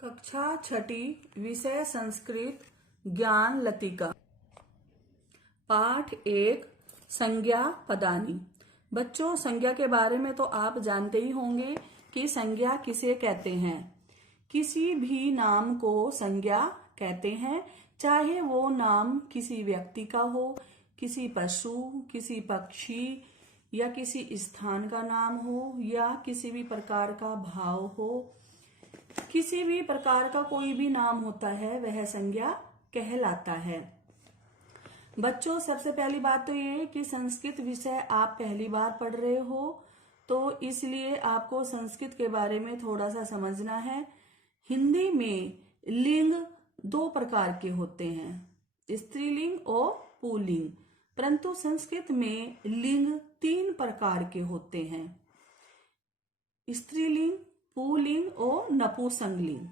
कक्षा छठी विषय संस्कृत ज्ञान लतिका। पाठ 1 संज्ञा पदानी। बच्चों, संज्ञा के बारे में तो आप जानते ही होंगे कि संज्ञा किसे कहते हैं। किसी भी नाम को संज्ञा कहते हैं, चाहे वो नाम किसी व्यक्ति का हो, किसी पशु, किसी पक्षी या किसी स्थान का नाम हो, या किसी भी प्रकार का भाव हो। किसी भी प्रकार का कोई भी नाम होता है वह संज्ञा कहलाता है। बच्चों, सबसे पहली बात तो ये कि संस्कृत विषय आप पहली बार पढ़ रहे हो, तो इसलिए आपको संस्कृत के बारे में थोड़ा सा समझना है। हिंदी में लिंग 2 प्रकार के होते हैं, स्त्रीलिंग और पुल्लिंग, परंतु संस्कृत में लिंग 3 प्रकार के होते हैं, स्त्रीलिंग, पुल्लिंग और नपुंसकलिंग।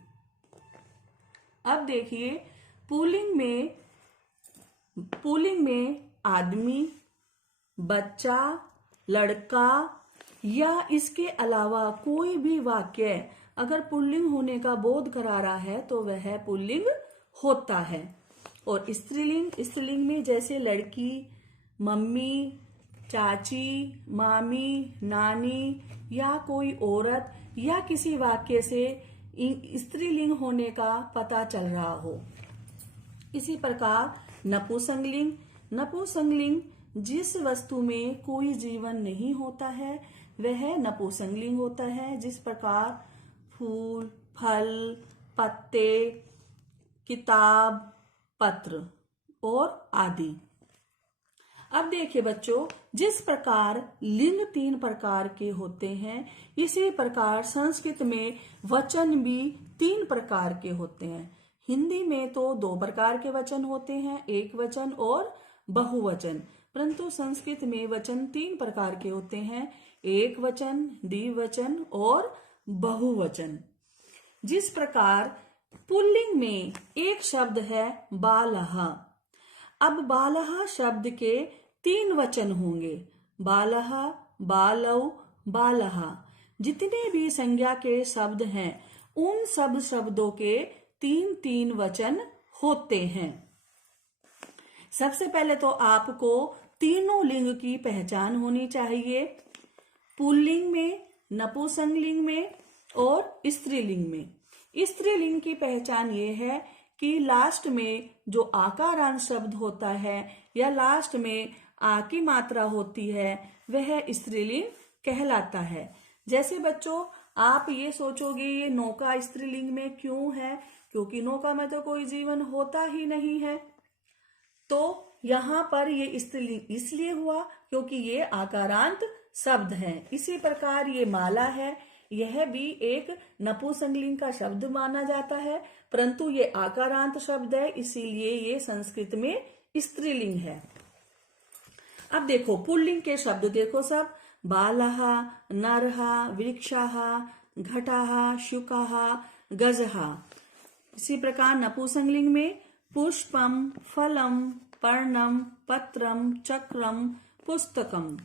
अब देखिए, पुल्लिंग में आदमी, बच्चा, लड़का या इसके अलावा कोई भी वाक्य अगर पुल्लिंग होने का बोध करा रहा है तो वह पुल्लिंग होता है। और स्त्रीलिंग में जैसे लड़की, मम्मी, चाची, मामी, नानी या कोई औरत या किसी वाक्य से स्त्रीलिंग होने का पता चल रहा हो। इसी प्रकार नपुंसकलिंग जिस वस्तु में कोई जीवन नहीं होता है वह नपुंसकलिंग होता है। जिस प्रकार फूल, फल, पत्ते, किताब, पत्र और आदि। अब देखिए बच्चों, जिस प्रकार लिंग 3 प्रकार के होते हैं, इसी प्रकार संस्कृत में वचन भी 3 प्रकार के होते हैं। हिंदी में तो 2 प्रकार के वचन होते हैं, एक वचन और बहुवचन, परंतु संस्कृत में वचन 3 प्रकार के होते हैं, एक वचन, द्विवचन और बहुवचन। जिस प्रकार पुल्लिंग में एक शब्द है बालः। अब बालः शब्द के 3 वचन होंगे, बालः, बालौ, बालः। जितने भी संज्ञा के शब्द हैं उन सब शब्दों के 3 वचन होते हैं। सबसे पहले तो आपको तीनों लिंग की पहचान होनी चाहिए, पुल्लिंग में, नपुंसकलिंग में और स्त्रीलिंग में। स्त्रीलिंग की पहचान ये है कि लास्ट में जो आकारांत शब्द होता है या लास्ट में आ की मात्रा होती है वह स्त्रीलिंग कहलाता है। जैसे बच्चों, आप ये सोचोगे ये नौका स्त्रीलिंग में क्यों है, क्योंकि नौका में तो कोई जीवन होता ही नहीं है। तो यहाँ पर ये स्त्रीलिंग इसलिए हुआ क्योंकि ये आकारांत शब्द है। इसी प्रकार ये माला है, यह भी एक नपुंसकलिंग का शब्द माना जाता है, परंतु ये आकारांत शब्द है, इसीलिए ये संस्कृत में स्त्रीलिंग है। अब देखो पुल्लिंग के शब्द देखो सब, बालः, नरः, वृक्षः, घटः, शुकः, गजः। इसी प्रकार नपुंसकलिंग में पुष्पम, फलम, पर्णम, पत्रम, चक्रम, पुस्तकम।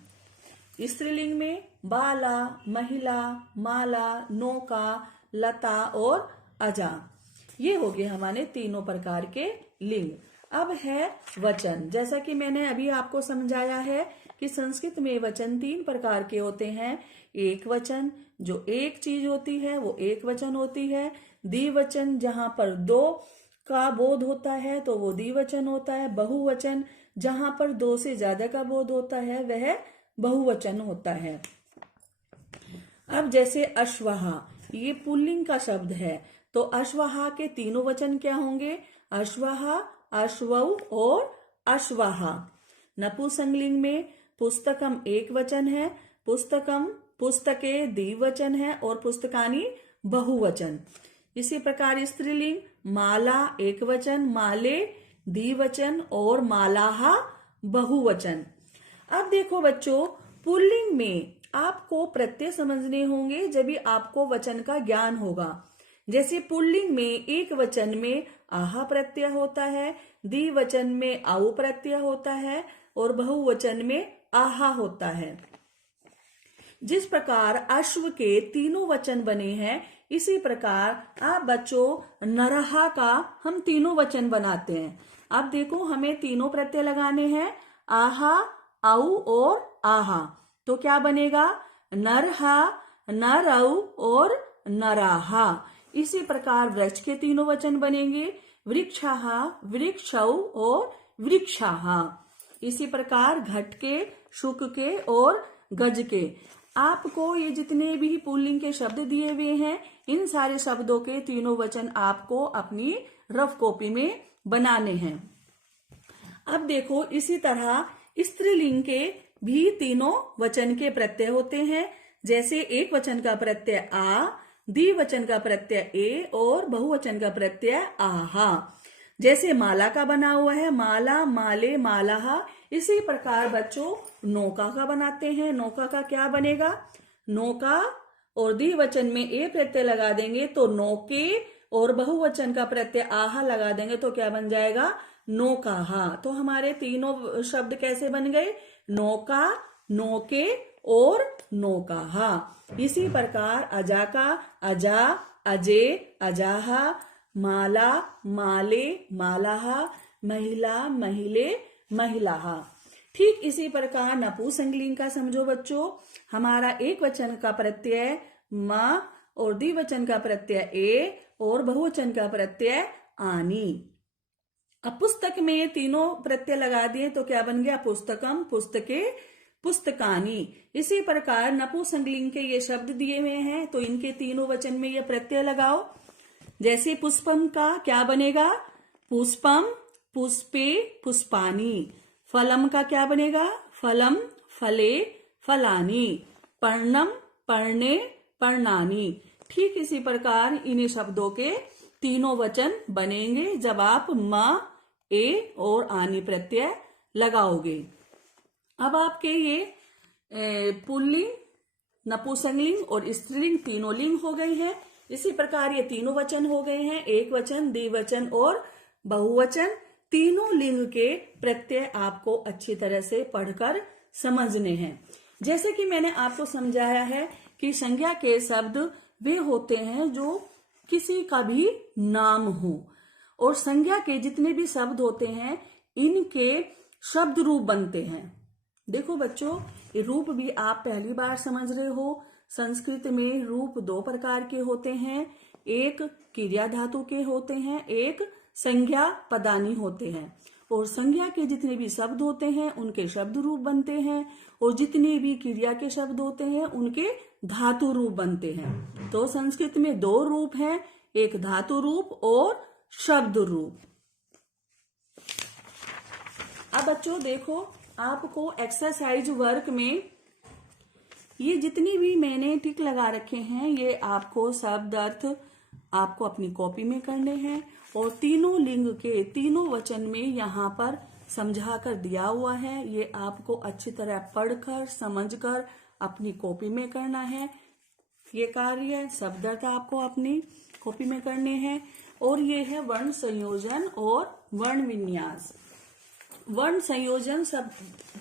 स्त्रीलिंग में बाला, महिला, माला, नौका, लता और अजा। ये हो गए हमारे 3 प्रकार के लिंग। अब है वचन। जैसा कि मैंने अभी आपको समझाया है कि संस्कृत में वचन 3 प्रकार के होते हैं, एक वचन जो एक चीज होती है वो एक वचन होती है, द्विवचन जहां पर 2 का बोध होता है तो वो द्विवचन होता है, बहुवचन जहां पर 2 से ज्यादा का बोध होता है वह बहुवचन होता है। अब जैसे अश्वः, ये पुल्लिंग का शब्द है, तो अश्वः के 3 वचन क्या होंगे, अश्वः, अश्वौ और अश्वः। नपुंसकलिंग में पुस्तकम एक वचन है, पुस्तकम, पुस्तके द्विवचन है और पुस्तकानि बहुवचन। इसी प्रकार स्त्रीलिंग माला एक वचन, माले द्विवचन और मालाः बहुवचन। अब देखो बच्चों, पुल्लिंग में आपको प्रत्यय समझने होंगे जब भी आपको वचन का ज्ञान होगा। जैसे पुल्लिंग में एक वचन में आहा प्रत्यय होता है, द्विवचन में आउ प्रत्यय होता है और बहुवचन में आहा होता है। जिस प्रकार अश्व के तीनों वचन बने हैं, इसी प्रकार आप बच्चों नरहा का हम तीनों वचन बनाते हैं। अब देखो हमें तीनों प्रत्यय लगाने हैं, आहा, औ और आहा। तो क्या बनेगा? नरहा, नरऊ और नराहा। इसी प्रकार वृक्ष के तीनों वचन बनेंगे, वृक्षाहा, वृक्षौ और वृक्षाहा। इसी प्रकार घट के, शुक के और गज के। आपको ये जितने भी पुल्लिंग के शब्द दिए हुए हैं, इन सारे शब्दों के तीनों वचन आपको अपनी रफ कॉपी में बनाने हैं। अब देखो इसी तरह स्त्रीलिंग के भी तीनों वचन के प्रत्यय होते हैं। जैसे एक वचन का प्रत्यय आ, द्विवचन का प्रत्यय ए और बहुवचन का प्रत्यय आहा। जैसे माला का बना हुआ है, माला, माले, मालाहा। इसी प्रकार बच्चों नौका का बनाते हैं। नौका का क्या बनेगा? नौका और द्विवचन में ए प्रत्यय लगा देंगे तो नौके, और बहुवचन का प्रत्यय आहा लगा देंगे तो क्या बन जाएगा? नौकाहा। तो हमारे तीनों शब्द कैसे बन गए? नौका, नौके और नौकाहा। इसी प्रकार अजा का अजा, अजे, अजाहा, माला, माले, मालाहा, महिला, महिले, महिलाहा। ठीक इसी प्रकार नपुंसकलिंग का समझो बच्चों, हमारा एक वचन का प्रत्यय म और द्विवचन का प्रत्यय ए और बहुवचन का प्रत्यय आनी। अब पुस्तक में तीनों प्रत्यय लगा दिए तो क्या बन गया? पुस्तकम, पुस्तके, पुस्तकानी। इसी प्रकार नपुंसकलिंग के ये शब्द दिए हुए हैं तो इनके तीनों वचन में ये प्रत्यय लगाओ। जैसे पुष्पम का क्या बनेगा? पुष्पम, पुष्पे, पुष्पानी। फलम का क्या बनेगा? फलम, फले, फलानी। पर्णम, पर्णे, पर्णानी। ठीक इसी प्रकार इन्हीं शब्दों के तीनों वचन बनेंगे जब आप म, ए और आनी प्रत्यय लगाओगे। अब आपके ये पुल्लिंग, नपुंसकलिंग और स्त्रीलिंग तीनों लिंग हो गए हैं। इसी प्रकार ये तीनों वचन हो गए हैं, एक वचन, द्विवचन और बहुवचन। तीनों लिंग के प्रत्यय आपको अच्छी तरह से पढ़कर समझने हैं। जैसे कि मैंने आपको समझाया है कि संज्ञा के शब्द वे होते हैं जो किसी का भी नाम हो, और संज्ञा के जितने भी शब्द होते हैं इनके शब्द रूप बनते हैं। देखो बच्चों, ये रूप भी आप पहली बार समझ रहे हो। संस्कृत में रूप दो प्रकार के होते हैं, एक क्रिया धातु के होते हैं, एक संज्ञा पदानी होते हैं। और संज्ञा के जितने भी शब्द होते हैं उनके शब्द रूप बनते हैं, और जितने भी क्रिया के शब्द होते हैं उनके धातु रूप बनते हैं। तो संस्कृत में दो रूप हैं, एक धातु रूप और शब्द रूप। अब बच्चों देखो, आपको एक्सरसाइज वर्क में ये जितनी भी मैंने टिक लगा रखे हैं ये आपको शब्द अर्थ आपको अपनी कॉपी में करने हैं, और तीनों लिंग के तीनों वचन में यहाँ पर समझा कर दिया हुआ है। ये आपको अच्छी तरह पढ़कर समझकर अपनी कॉपी में करना है। ये कार्य शब्द अर्थ आपको अपनी कॉपी में करने हैं। और ये है वर्ण संयोजन और वर्ण विन्यास। वर्ण संयोजन सब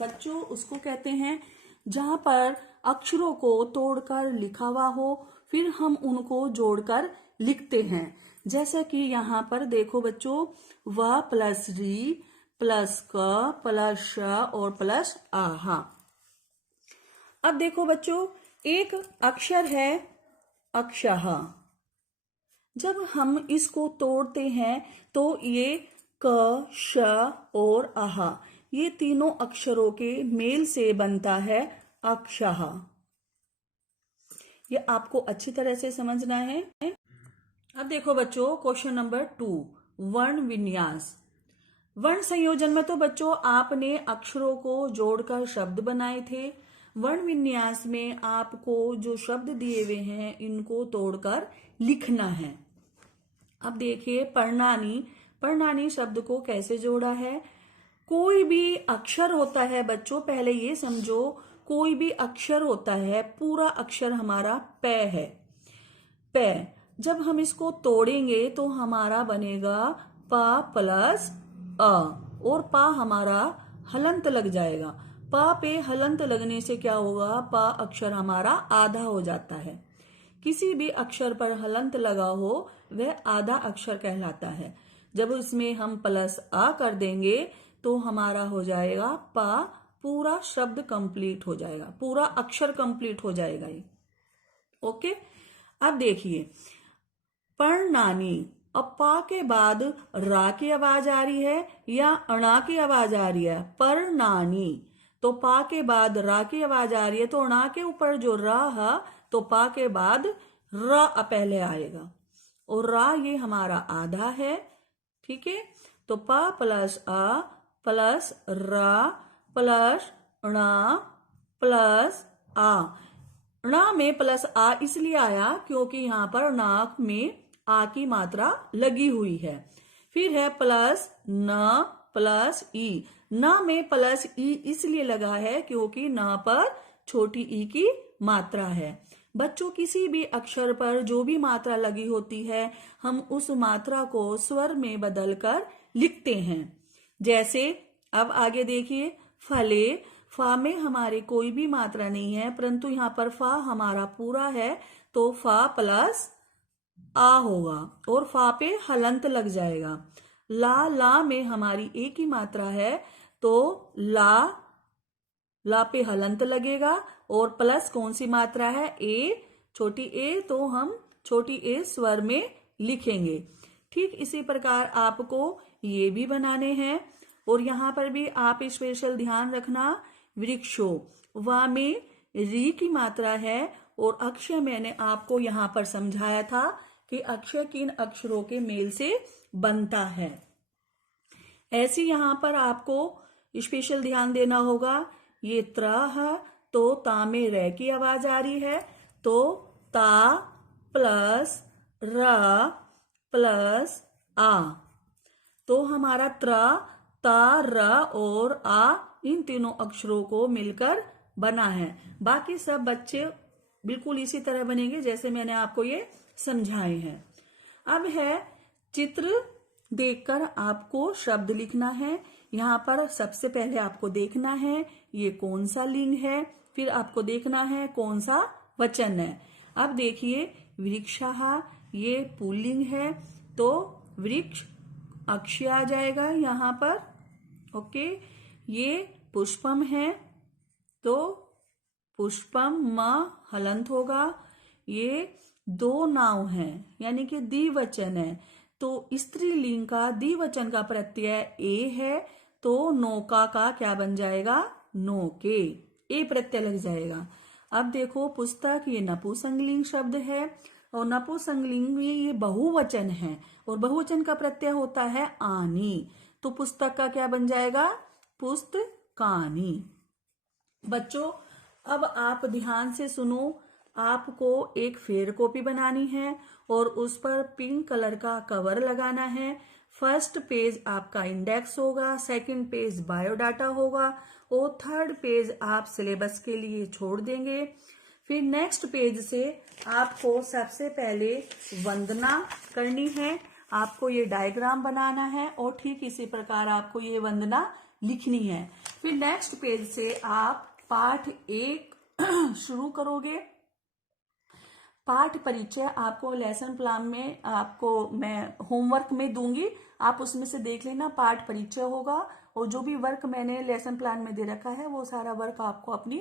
बच्चों उसको कहते हैं जहां पर अक्षरों को तोड़कर लिखा हुआ हो, फिर हम उनको जोड़कर लिखते हैं। जैसा कि यहाँ पर देखो बच्चों, व प्लस री प्लस क प्लस श और प्लस आहा। अब देखो बच्चों, एक अक्षर है अक्षः। जब हम इसको तोड़ते हैं तो ये क, श और आहा, ये तीनों अक्षरों के मेल से बनता है अक्षः। ये आपको अच्छी तरह से समझना है। अब देखो बच्चों, क्वेश्चन नंबर 2, वर्ण विन्यास। वर्ण संयोजन में तो बच्चों आपने अक्षरों को जोड़कर शब्द बनाए थे। वर्ण विन्यास में आपको जो शब्द दिए हुए हैं इनको तोड़कर लिखना है। अब देखिए, पर्णानी, पर्णानी शब्द को कैसे जोड़ा है। कोई भी अक्षर होता है बच्चों, पहले ये समझो, कोई भी अक्षर होता है, पूरा अक्षर हमारा प है। प जब हम इसको तोड़ेंगे तो हमारा बनेगा प प्लस अ, और पा हमारा हलंत लग जाएगा। पा पे हलंत लगने से क्या होगा, पा अक्षर हमारा आधा हो जाता है। किसी भी अक्षर पर हलंत लगा हो वह आधा अक्षर कहलाता है। जब इसमें हम प्लस आ कर देंगे तो हमारा हो जाएगा पा, पूरा शब्द कंप्लीट हो जाएगा, पूरा अक्षर कंप्लीट हो जाएगा ये। ओके, अब देखिए परनानी, अब पा के बाद रा की आवाज आ रही है या अणा की आवाज आ रही है, परनानी। तो पा के बाद रा की आवाज आ रही है तो अणा के ऊपर जो रा है तो पा के बाद रा पहले आएगा और रा ये हमारा आधा है। ठीक है, तो पा प्लस आ प्लस रा प्लस णा प्लस आ। णा में प्लस आ इसलिए आया क्योंकि यहां पर नाक में आ की मात्रा लगी हुई है। फिर है प्लस न प्लस ई। न में प्लस ई इसलिए लगा है क्योंकि न पर छोटी ई की मात्रा है। बच्चों, किसी भी अक्षर पर जो भी मात्रा लगी होती है हम उस मात्रा को स्वर में बदलकर लिखते हैं। जैसे अब आगे देखिए, फले, फा में हमारे कोई भी मात्रा नहीं है परंतु यहाँ पर फा हमारा पूरा है तो फा प्लस आ होगा और फा पे हलंत लग जाएगा। ला में हमारी एक ही मात्रा है तो ला पे हलंत लगेगा और प्लस कौन सी मात्रा है, ए, छोटी ए, तो हम छोटी ए स्वर में लिखेंगे। ठीक इसी प्रकार आपको ये भी बनाने हैं और यहाँ पर भी आप स्पेशल ध्यान रखना, वृक्षो, वा में री की मात्रा है और अक्षय मैंने आपको यहाँ पर समझाया था कि अक्षय किन अक्षरों के मेल से बनता है। ऐसे यहाँ पर आपको स्पेशल ध्यान देना होगा। ये त्र है तो ता में रे की आवाज आ रही है तो ता प्लस र प्लस आ, तो हमारा त्र, ता, र और आ इन तीनों अक्षरों को मिलकर बना है। बाकी सब बच्चे बिल्कुल इसी तरह बनेंगे जैसे मैंने आपको ये समझाए हैं। अब है चित्र देखकर आपको शब्द लिखना है। यहाँ पर सबसे पहले आपको देखना है ये कौन सा लिंग है, फिर आपको देखना है कौन सा वचन है। अब देखिए वृक्षः, ये पुल्लिंग है तो वृक्ष अक्षय आ जाएगा यहाँ पर। ओके, ये पुष्पम है तो पुष्पम म हलंत होगा। ये दो नाव हैं यानी कि द्विवचन है तो स्त्रीलिंग का द्विवचन का प्रत्यय ए है तो नौका का क्या बन जाएगा, नौके, ए प्रत्यय लग जाएगा। अब देखो पुस्तक, ये नपुंसकलिंग शब्द है और नपुंसकलिंग में ये बहुवचन है और बहुवचन का प्रत्यय होता है आनी तो पुस्तक का क्या बन जाएगा, पुस्तकानी। बच्चों, अब आप ध्यान से सुनो, आपको एक फेयर कॉपी बनानी है और उस पर पिंक कलर का कवर लगाना है। फर्स्ट पेज आपका इंडेक्स होगा, सेकंड पेज बायोडाटा होगा और थर्ड पेज आप सिलेबस के लिए छोड़ देंगे। फिर नेक्स्ट पेज से आपको सबसे पहले वंदना करनी है, आपको ये डायग्राम बनाना है और ठीक इसी प्रकार आपको ये वंदना लिखनी है। फिर नेक्स्ट पेज से आप पाठ 1 शुरू करोगे। पाठ परिचय आपको लेसन प्लान में आपको मैं होमवर्क में दूंगी, आप उसमें से देख लेना, पाठ परिचय होगा और जो भी वर्क मैंने लेसन प्लान में दे रखा है वो सारा वर्क आपको अपनी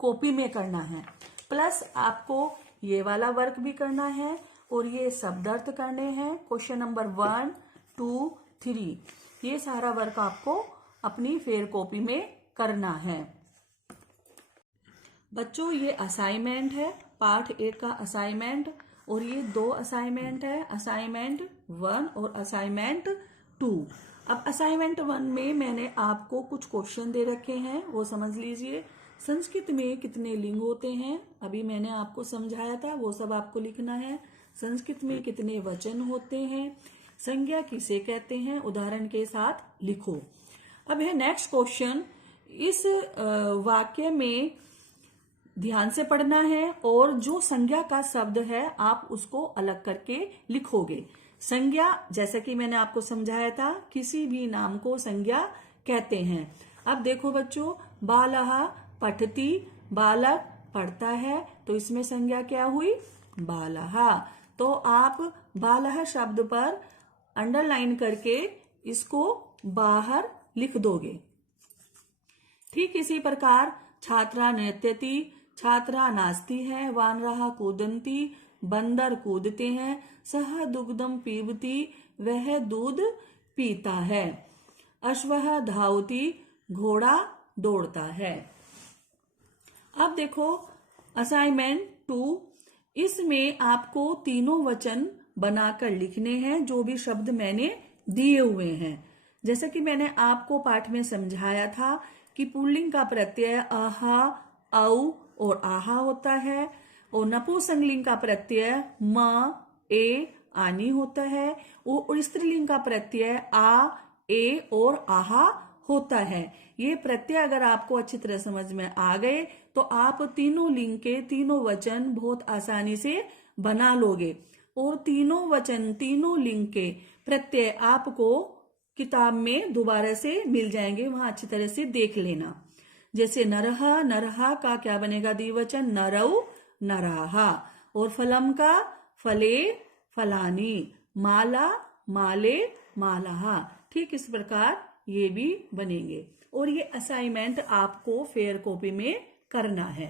कॉपी में करना है। प्लस आपको ये वाला वर्क भी करना है और ये शब्दार्थ करने हैं, क्वेश्चन नंबर 1, 2, 3, ये सारा वर्क आपको अपनी फेयर कॉपी में करना है। बच्चों, ये असाइनमेंट है, पार्ट 1 का असाइनमेंट और ये 2 असाइनमेंट है, असाइनमेंट 1 और असाइनमेंट 2। अब असाइनमेंट 1 में मैंने आपको कुछ क्वेश्चन दे रखे हैं वो समझ लीजिए। संस्कृत में कितने लिंग होते हैं, अभी मैंने आपको समझाया था, वो सब आपको लिखना है। संस्कृत में कितने वचन होते हैं, संज्ञा किसे कहते हैं, उदाहरण के साथ लिखो। अब है नेक्स्ट क्वेश्चन, इस वाक्य में ध्यान से पढ़ना है और जो संज्ञा का शब्द है आप उसको अलग करके लिखोगे। संज्ञा, जैसा कि मैंने आपको समझाया था, किसी भी नाम को संज्ञा कहते हैं। अब देखो बच्चों, बालः पठति, बालक पढ़ता है, तो इसमें संज्ञा क्या हुई? बालः। तो आप बालः शब्द पर अंडरलाइन करके इसको बाहर लिख दोगे। ठीक इसी प्रकार छात्रा नृत्यति, छात्रा नाचती है, वानरः कूदन्ति, बंदर कूदते हैं, सः दुग्धम पीबति, वह दूध पीता है, अश्वः धावति, घोड़ा दौड़ता है। अब देखो असाइनमेंट 2, इसमें आपको तीनों वचन बनाकर लिखने हैं जो भी शब्द मैंने दिए हुए हैं। जैसा कि मैंने आपको पाठ में समझाया था कि पुल्लिंग का प्रत्यय आहा, औ और आहा होता है, और नपुंसकलिंग का प्रत्यय म, ए, आनी होता है, और स्त्रीलिंग का प्रत्यय आ, ए और आहा होता है। ये प्रत्यय अगर आपको अच्छी तरह समझ में आ गए तो आप तीनों लिंग के तीनों वचन बहुत आसानी से बना लोगे, और तीनों वचन तीनों लिंग के प्रत्यय आपको किताब में दोबारा से मिल जाएंगे, वहां अच्छी तरह से देख लेना। जैसे नरह, नरहा का क्या बनेगा द्विवचन? नरौ, नराहा। और फलम का फले, फलानी। माला, माले, मालाहा। ठीक इस प्रकार ये भी बनेंगे, और ये असाइनमेंट आपको फेयर कॉपी में करना है।